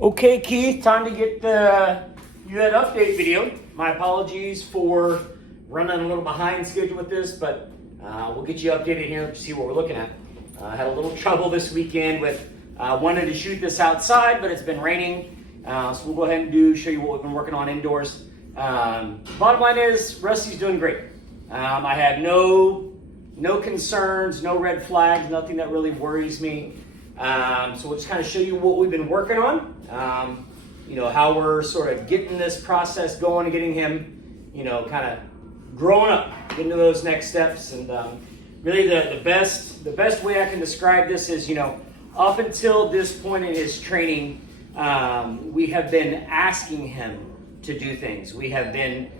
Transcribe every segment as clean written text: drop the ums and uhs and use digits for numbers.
Okay, Keith, time to get you that update video. My apologies for running a little behind schedule with this, but we'll get you updated here to see what we're looking at. I had a little trouble this weekend with wanted to shoot this outside, but it's been raining, so we'll go ahead and show you what we've been working on indoors. Bottom line is, Rusty's doing great. I have no concerns, no red flags, nothing that really worries me. So we'll just kind of show you what we've been working on, how we're sort of getting this process going and getting him, kind of growing up, getting to those next steps. And really the best way I can describe this is, up until this point in his training, we have been asking him to do things. We have been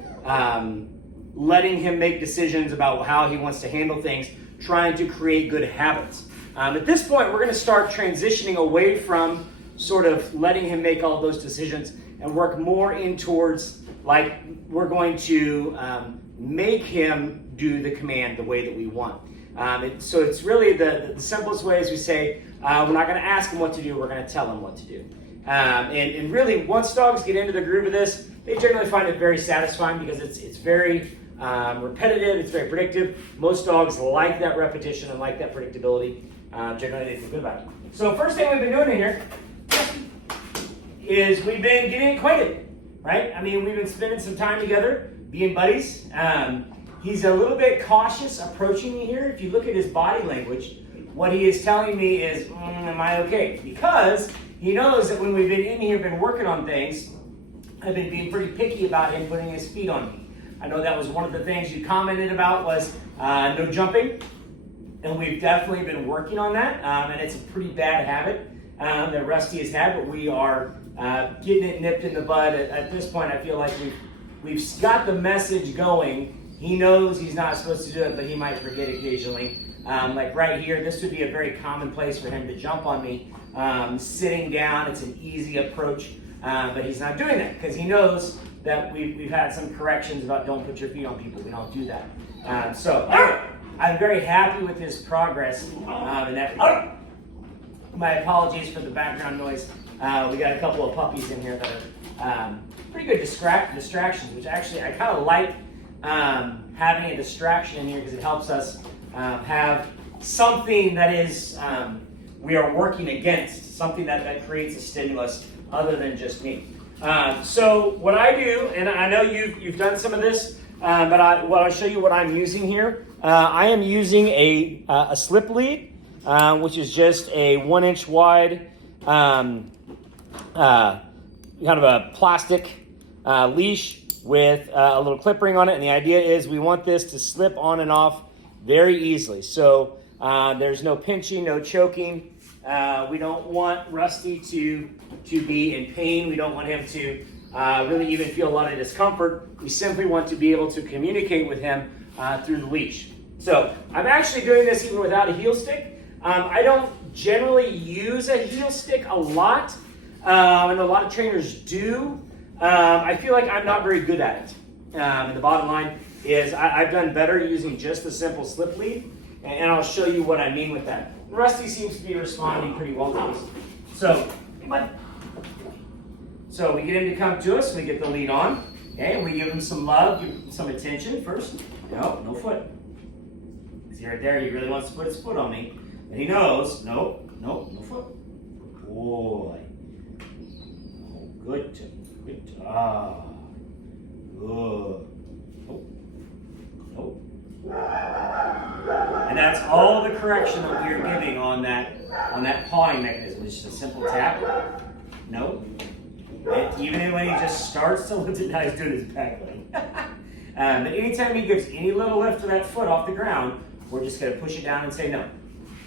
letting him make decisions about how he wants to handle things, trying to create good habits. At this point, we're going to start transitioning away from sort of letting him make all of those decisions and work more in towards, like, we're going to make him do the command the way that we want. So it's really the simplest way is we say, we're not going to ask him what to do, we're going to tell him what to do. And really, once dogs get into the groove of this, they generally find it very satisfying because it's very repetitive, it's very predictive. Most dogs like that repetition and like that predictability. Generally, they feel good about it. So first thing we've been doing in here is we've been getting acquainted, right? I mean, we've been spending some time together, being buddies. He's a little bit cautious approaching me here. If you look at his body language, what he is telling me is, am I okay? Because he knows that when we've been in here, been working on things, I've been being pretty picky about him putting his feet on me. I know that was one of the things you commented about was no jumping. And we've definitely been working on that, and it's a pretty bad habit that Rusty has had, but we are getting it nipped in the bud. At this point, I feel like we've got the message going. He knows he's not supposed to do it, but he might forget occasionally. Like right here, this would be a very common place for him to jump on me. Sitting down, it's an easy approach, but he's not doing that because he knows that we've had some corrections about don't put your feet on people. We don't do that. So anyway, I'm very happy with his progress in that regard. My apologies for the background noise. We got a couple of puppies in here that are pretty good distractions, which actually I kind of like having a distraction in here because it helps us have something that is we are working against, something that creates a stimulus other than just me. So what I do, and I know you've done some of this, but I'll show you what I'm using here. I am using a slip lead, which is just a 1 inch wide, kind of a plastic leash with a little clip ring on it. And the idea is we want this to slip on and off very easily. So there's no pinching, no choking. We don't want Rusty to be in pain. We don't want him to really even feel a lot of discomfort. We simply want to be able to communicate with him through the leash. So I'm actually doing this even without a heel stick. I don't generally use a heel stick a lot. And a lot of trainers do. I feel like I'm not very good at it. And the bottom line is I've done better using just the simple slip lead. And I'll show you what I mean with that. Rusty seems to be responding pretty well to this. So we get him to come to us, we get the lead on, okay, and we give him some love, give him some attention first. No foot. See right there, he really wants to put his foot on me. And he knows, no foot. Boy. Oh, good. Good. Good. Nope. And that's all the correction that we are giving on that pawing mechanism. It's just a simple tap. No. And even when he just starts to lift it, now he's doing his back leg. But anytime he gives any little lift to that foot off the ground, we're just going to push it down and say no.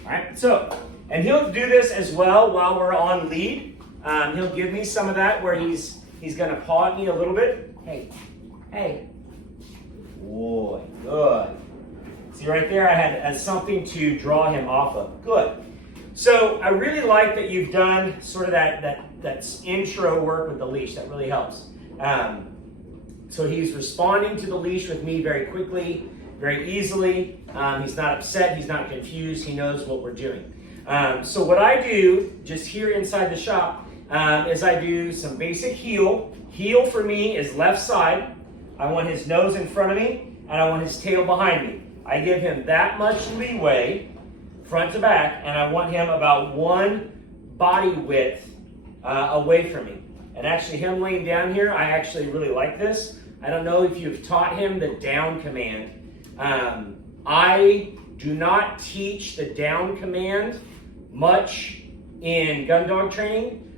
All right. So, and he'll do this as well while we're on lead. He'll give me some of that where he's going to paw at me a little bit. Hey. Boy, good. See right there, I had something to draw him off of. Good. So I really like that you've done sort of that intro work with the leash. That really helps. So he's responding to the leash with me very quickly, very easily. He's not upset. He's not confused. He knows what we're doing. So what I do just here inside the shop is I do some basic heel. Heel for me is left side. I want his nose in front of me, and I want his tail behind me. I give him that much leeway, front to back, and I want him about one body width away from me. And actually him laying down here, I actually really like this. I don't know if you've taught him the down command. I do not teach the down command much in gun dog training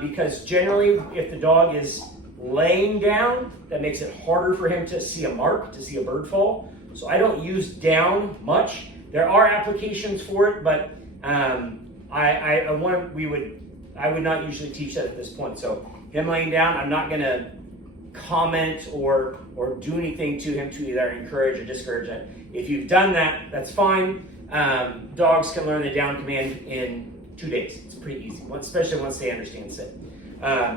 because generally if the dog is laying down, that makes it harder for him to see a mark, to see a bird fall. So I don't use down much. There are applications for it, but I would not usually teach that at this point. So him laying down, I'm not going to comment or do anything to him to either encourage or discourage it. If you've done that, that's fine. Dogs can learn the down command in 2 days. It's pretty easy, especially once they understand sit.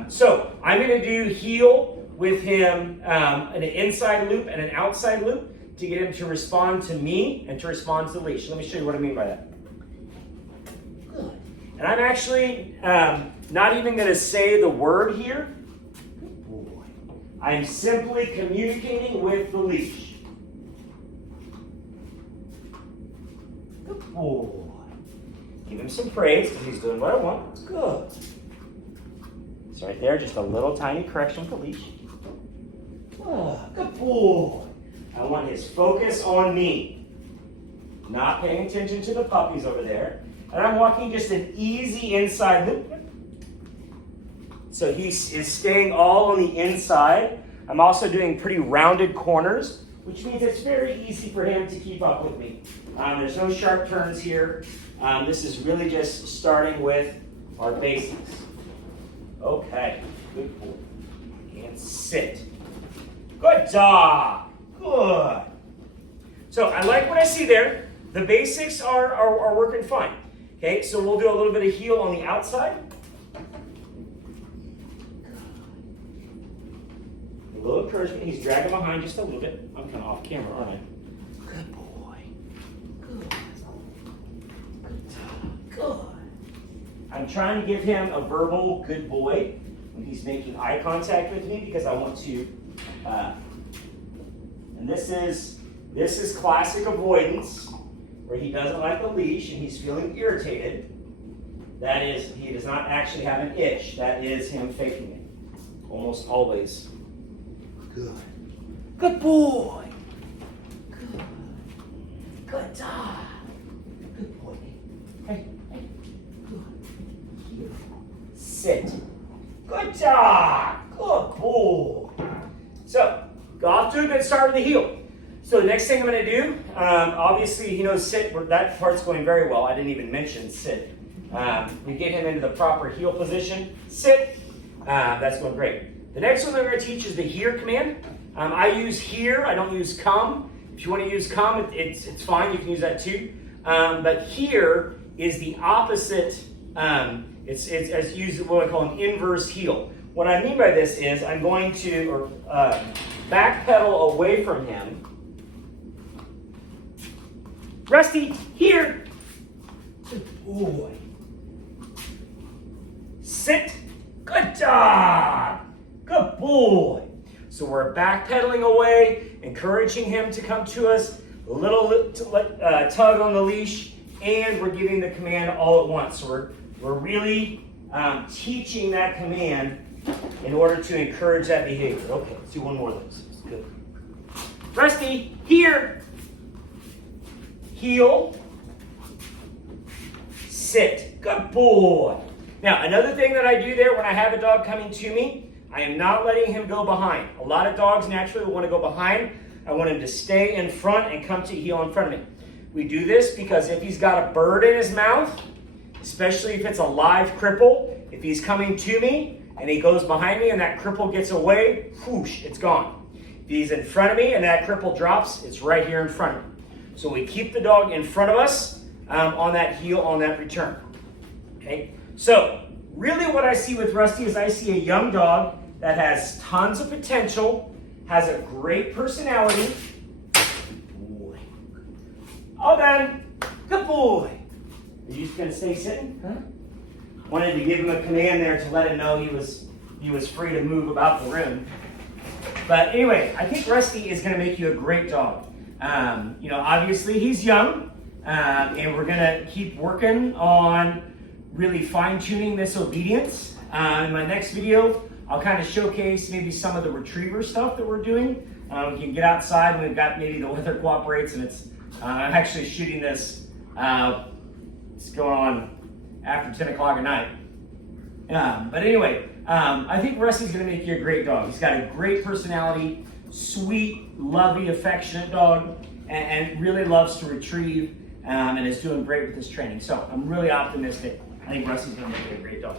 So I'm going to do heel with him an inside loop and an outside loop to get him to respond to me and to respond to the leash. Let me show you what I mean by that. Good. And I'm actually not even going to say the word here. Good boy. I'm simply communicating with the leash. Good boy. Give him some praise because he's doing what I want. Good. It's right there, just a little tiny correction with the leash. Oh, good boy. I want his focus on me. Not paying attention to the puppies over there. And I'm walking just an easy inside loop. So he is staying all on the inside. I'm also doing pretty rounded corners, which means it's very easy for him to keep up with me. There's no sharp turns here. This is really just starting with our basics. Okay, good boy. And sit. Good dog. Good. So I like what I see there. The basics are working fine. Okay, so we'll do a little bit of heel on the outside. A little encouragement. He's dragging behind just a little bit. I'm kind of off camera, aren't I? Good boy. Good. Good. I'm trying to give him a verbal good boy when he's making eye contact with me because I want to. And this is classic avoidance, where he doesn't like the leash and he's feeling irritated. That is, he does not actually have an itch. That is him faking it. Almost always. Good. Good boy. Good. Good dog. Good boy. Hey, hey. Good. Here. Sit. Good dog. Good boy. So, go off to a good start with the heel. So the next thing I'm going to do, obviously he knows sit. That part's going very well. I didn't even mention sit. We get him into the proper heel position. Sit. That's going great. The next one I'm going to teach is the here command. I use here. I don't use come. If you want to use come, it's fine. You can use that too. But here is the opposite. It's used what I call an inverse heel. What I mean by this is I'm going to backpedal away from him. Rusty, here. Good boy. Sit. Good dog. Good boy. So we're backpedaling away, encouraging him to come to us, a little tug on the leash, and we're giving the command all at once. So we're really teaching that command in order to encourage that behavior. Okay, let's do one more of those. Good. Rusty, here. Heel. Sit. Good boy. Now, another thing that I do there when I have a dog coming to me, I am not letting him go behind. A lot of dogs naturally will want to go behind. I want him to stay in front and come to heel in front of me. We do this because if he's got a bird in his mouth, especially if it's a live cripple, if he's coming to me and he goes behind me and that cripple gets away, whoosh, it's gone. If he's in front of me and that cripple drops, it's right here in front of me. So we keep the dog in front of us on that heel, on that return. Okay? So really what I see with Rusty is I see a young dog that has tons of potential, has a great personality. Good boy. All done. Good boy. Are you just going to stay sitting? Huh? wanted to give him a command there to let him know he was free to move about the room. But anyway, I think Rusty is going to make you a great dog. Obviously he's young, and we're going to keep working on really fine-tuning this obedience. In my next video, I'll kind of showcase maybe some of the retriever stuff that we're doing. We can get outside and we've got maybe the weather cooperates, and I'm actually shooting this, it's going on after 10 o'clock at night. But anyway, I think Rusty's gonna make you a great dog. He's got a great personality, sweet, lovey, affectionate dog, and really loves to retrieve, and is doing great with his training. So I'm really optimistic. I think Rusty's gonna make you a great dog.